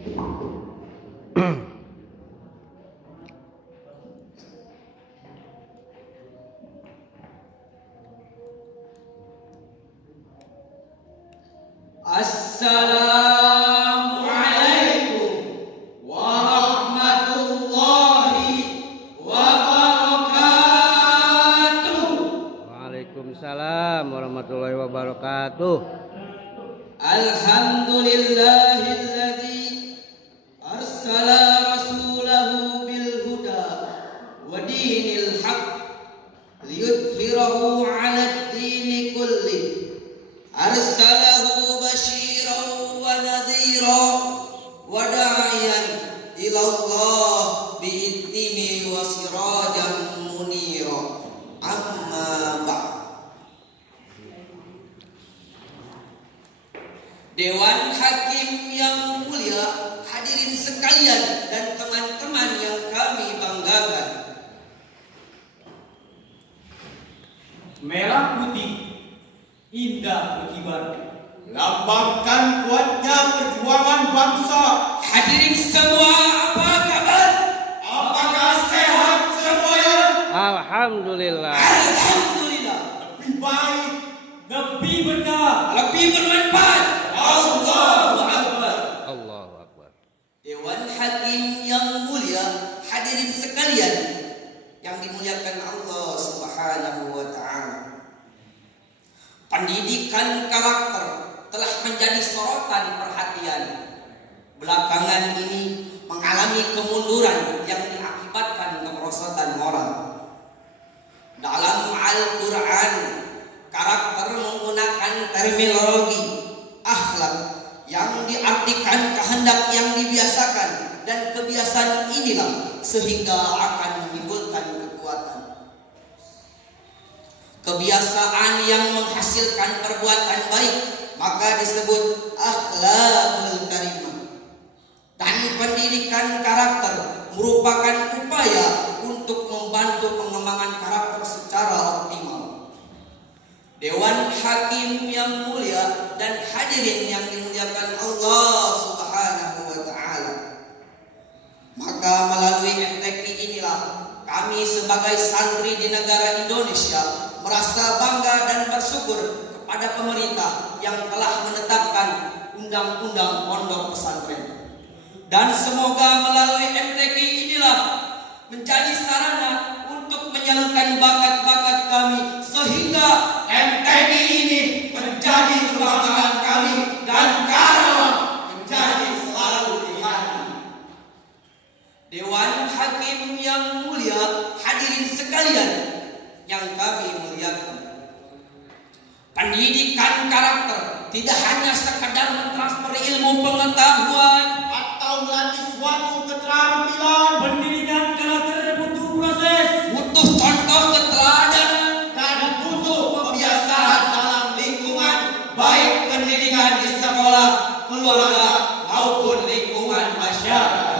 Assalamualaikum warahmatullahi wabarakatuh. Waalaikumsalam warahmatullahi wabarakatuh. Alhamdulillahilladzi arsala rasulahu bil huda wa dinil haq liyudhhirahu 'alad dini kulli. Arsalahu basyiran wa nadhira wa da'iyan ila Allah bi'idnihi wa sirajan munira. Amma ba'd. Dewan Hakim yang mulia, hadirin sekalian dan teman-teman yang kami banggakan. Merah putih indah berkibar, lambangkan kuatnya perjuangan bangsa. Hadirin semua, apa kabar? Apakah sehat semuanya? Alhamdulillah. Alhamdulillah. Lebih baik, lebih berkah, Lebih bermanfaat. Allahu Akbar. Allahu Akbar. Dewan Hakim yang mulia, hadirin sekalian yang dimuliakan Allah Subhanahu wa ta'ala. Pendidikan karakter telah menjadi sorotan perhatian. Belakangan ini mengalami kemunduran yang diakibatkan kemerosotan moral. Dalam Al-Quran, karakter menggunakan terminologi akhlak yang diartikan kehendak yang dibiasakan, dan kebiasaan inilah sehingga akan menimbulkan kekuatan. Kebiasaan yang menghasilkan perbuatan baik maka disebut akhlakul karimah. Dan pendidikan karakter merupakan upaya untuk membantu pengembangan karakter secara optimal. Dewan Hakim yang mulia dan hadirin yang dimuliakan Allah Subhanahu wa ta'ala, maka melalui MTQ inilah kami sebagai santri di negara Indonesia merasa bangga dan bersyukur kepada pemerintah yang telah menetapkan undang-undang pondok pesantren. Dan semoga melalui MTQ inilah menjadi sarana untuk menyalurkan bakat-bakat kami, sehingga MTQ ini menjadi kebanggaan kami dan karam menjadi selalu di hati. Dewan Hakim yang mulia, hadirin sekalian yang kami muliakan, pendidikan karakter tidak hanya sekadar mentransfer ilmu pengetahuan atau melatih suatu keterampilan. Pendidikan karakter butuh proses, butuh contoh keteladanan, dan butuh kebiasaan dalam lingkungan, baik pendidikan di sekolah, keluarga maupun lingkungan masyarakat.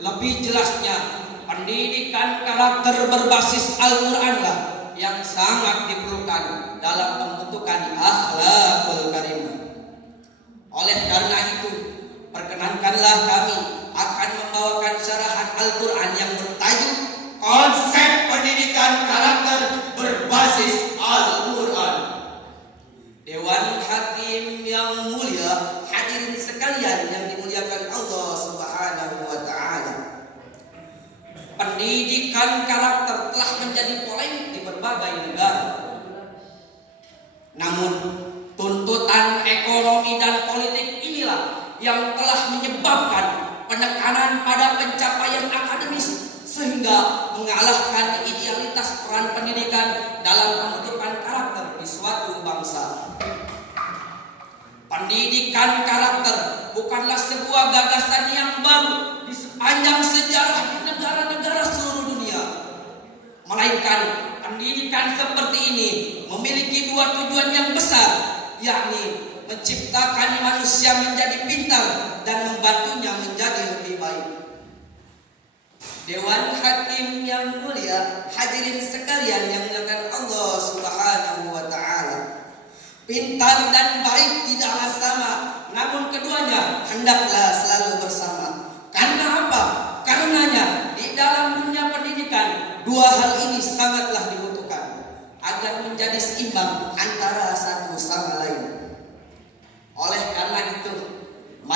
Lebih jelasnya, pendidikan karakter berbasis Al-Quran lah yang sangat diperlukan dalam pembentukan akhlakul karimah. Oleh karena itu, perkenankanlah kami akan membawakan syarahan Al-Quran yang bertajuk Konsep Pendidikan Karakter Berbasis Al-Quran. Dewan Hakim yang mulia, hadirin sekalian yang dimuliakan Allah Subhanahu wa ta'ala, pendidikan karakter telah menjadi polemik di berbagai negara. Namun, tuntutan ekonomi dan politik inilah yang telah menyebabkan penekanan pada pencapaian akademis, sehingga mengalahkan idealitas peran pendidikan dalam pembentukan karakter di suatu bangsa. Pendidikan karakter bukanlah sebuah gagasan yang baru di sepanjang sejarah di negara-negara seluruh dunia, melainkan pendidikan seperti ini memiliki dua tujuan yang besar, yakni menciptakan manusia menjadi pintar dan membantunya menjadi lebih baik. Dewan Hakim yang mulia, hadirin sekalian yang dimuliakan Allah Subhanahu wa ta'ala, pintar dan baik tidaklah sama, namun keduanya hendaklah selalu bersama.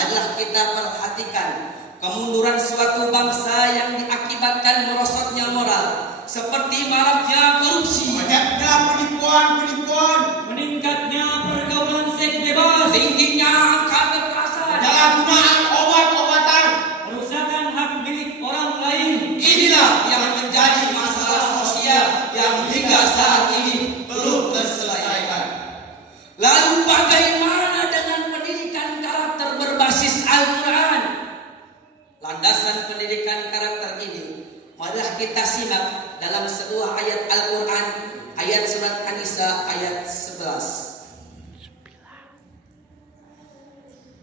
marilah kita perhatikan kemunduran suatu bangsa yang diakibatkan merosotnya moral, seperti maraknya korupsi, banyaknya penipuan, meningkatnya pergaulan seks bebas, tingginya angka kekerasan, penyalahgunaan obat-obatan. perusakan hak milik orang lain. Inilah yang menjadi masalah sosial yang hingga saat ini belum terselesaikan. Lalu bagaimana dengan pendidikan karakter berbasis Al-Quran? Landasan pendidikan karakter ini marilah kita simak dalam sebuah ayat Al-Quran, ayat surat An-Nisa ayat 11.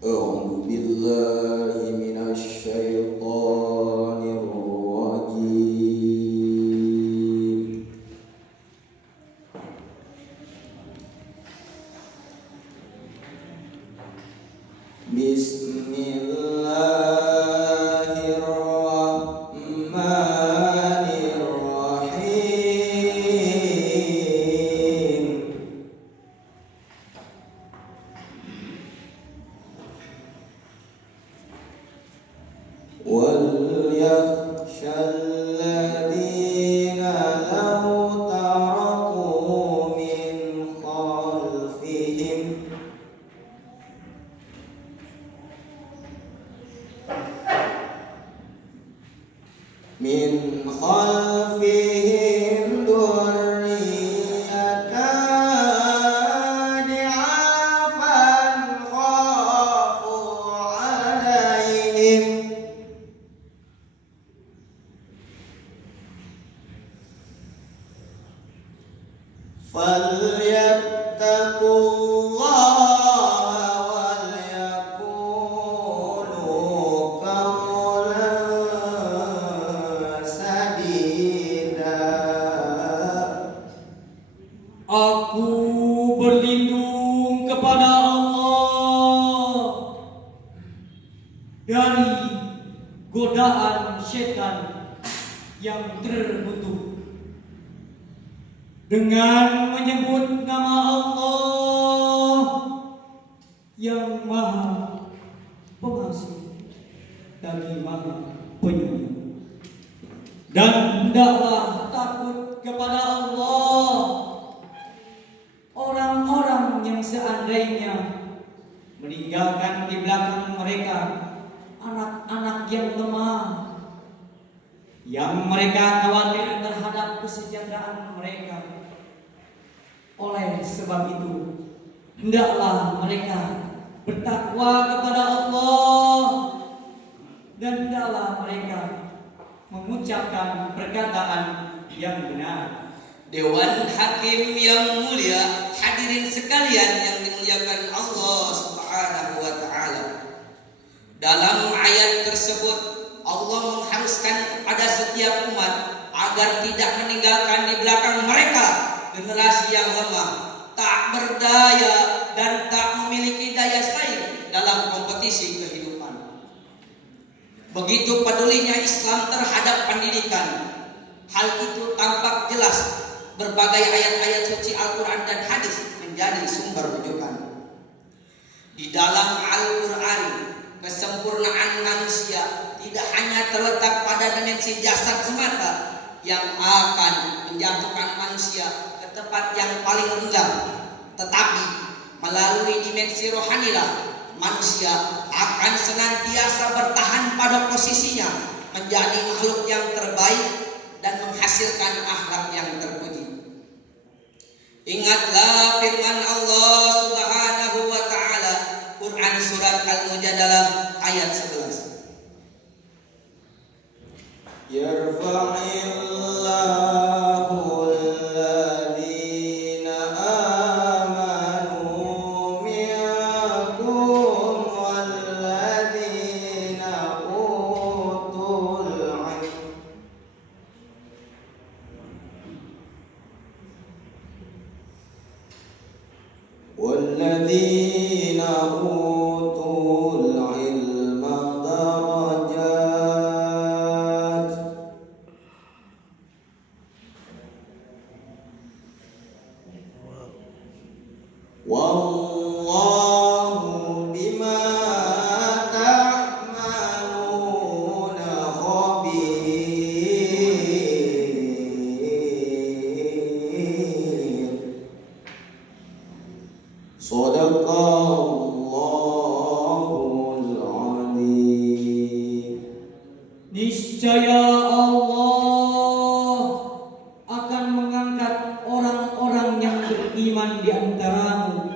A'udzu billahi minasy syaithanir rajim. Bismillahirrahmanirrahim. وَلْيَخْشَ الَّذِينَ لَوْ تَرَكُوا مِنْ خَلْفِهِمْ ذُرِّيَّةً ضِعَافًا خَافُوا عَلَيْهِمْ فَلْيَتَّقُوا اللَّهَ وَلْيَقُولُوا قَوْلًا سَدِيدًا. Aku berlindung kepada Allah dari godaan setan yang terkutuk dengan menyebut nama Allah yang Maha Pengasih lagi Maha Penyayang. Dan hendaklah takut kepada Allah orang-orang yang seandainya meninggalkan di belakang mereka anak-anak yang lemah, yang mereka khawatir terhadap kesejahteraan mereka. Oleh sebab itu, hendaklah mereka bertakwa kepada Allah dan hendaklah mereka mengucapkan perkataan yang benar. Dewan Hakim yang mulia, hadirin sekalian yang dimuliakan Allah Subhanahu wa taala. Dalam ayat tersebut Allah mengharuskan kepada setiap umat agar tidak meninggalkan di belakang mereka generasi yang lemah, tak berdaya dan tak memiliki daya saing dalam kompetisi kehidupan. Begitu pedulinya Islam terhadap pendidikan, hal itu tampak jelas. Berbagai ayat-ayat suci Al-Quran dan hadis menjadi sumber rujukan. Di dalam Al-Quran, kesempurnaan manusia tidak hanya terletak pada dimensi jasad semata yang akan menjatuhkan manusia ke tempat yang paling rendah, tetapi melalui dimensi rohanilah manusia akan senantiasa bertahan pada posisinya menjadi makhluk yang terbaik dan menghasilkan akhlak yang terpuji. Ingatlah firman Allah Subhanahu wa taala, Quran surat Al-Mujadalah ayat 11. Yarfa'illahu alladhina amanu minkum walladhina utul ilm. والذين Niscaya Allah akan mengangkat orang-orang yang beriman di antaramu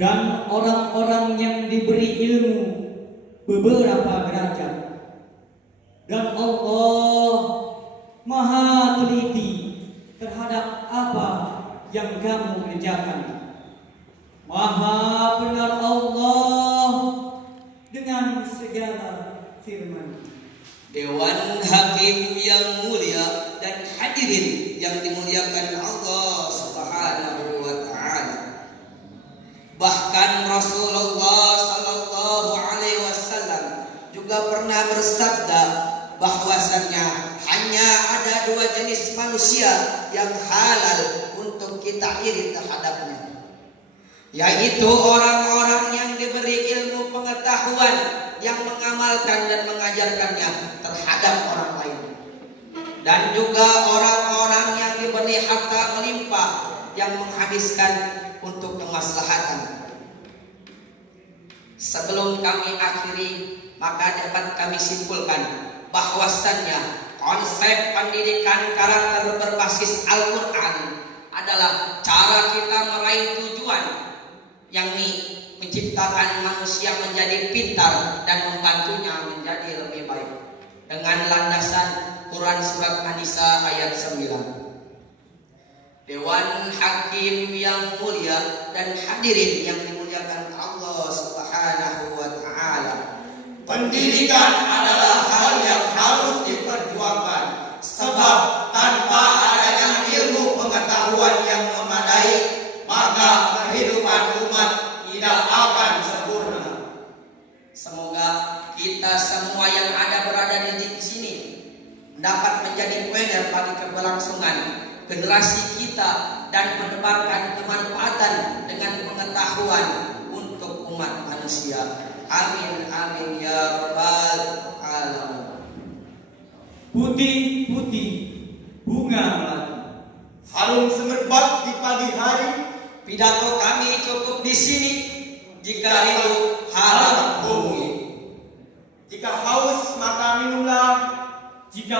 dan orang-orang yang diberi ilmu beberapa derajat. Dan Allah Maha teliti terhadap apa yang kamu kerjakan. Maha benar Allah dengan segala firman. Dewan Hakim yang mulia dan hadirin yang dimuliakan Allah Subhanahu wa taala. Bahkan Rasulullah sallallahu alaihi wasallam juga pernah bersabda bahwasannya hanya ada dua jenis manusia yang halal untuk kita iri terhadapnya, yaitu orang-orang yang diberi ilmu pengetahuan yang mengamalkan dan mengajarkannya terhadap orang lain, dan juga orang-orang yang diberi harta melimpah yang menghabiskan untuk kemaslahatan. Sebelum kami akhiri, maka dapat kami simpulkan bahwasannya konsep pendidikan karakter berbasis Al-Quran adalah cara kita meraih tujuan, yakni menciptakan manusia menjadi pintar dan membantunya menjadi lebih baik dengan landasan Quran Surat An-Nisa ayat 9. Dewan Hakim yang mulia dan hadirin yang dimuliakan Allah Subhanahu wa taala. Pendidikan adalah hal yang harus diperjuangkan, sebab tanpa adanya ilmu pengetahuan yang memadai, maka kehidupan umat tidak akan sempurna. Semoga kita semua yang berada di sini dapat menjadi pionir bagi keberlangsungan generasi kita dan menebarkan kemanfaatan dengan pengetahuan untuk umat manusia. Amin amin ya rabbal alamin. Putih-putih bunga melati, Harum semerbak di pagi hari, Pidato kami cukup di sini. Jika rindu harap hubungi. jika haus maka minumlah, jika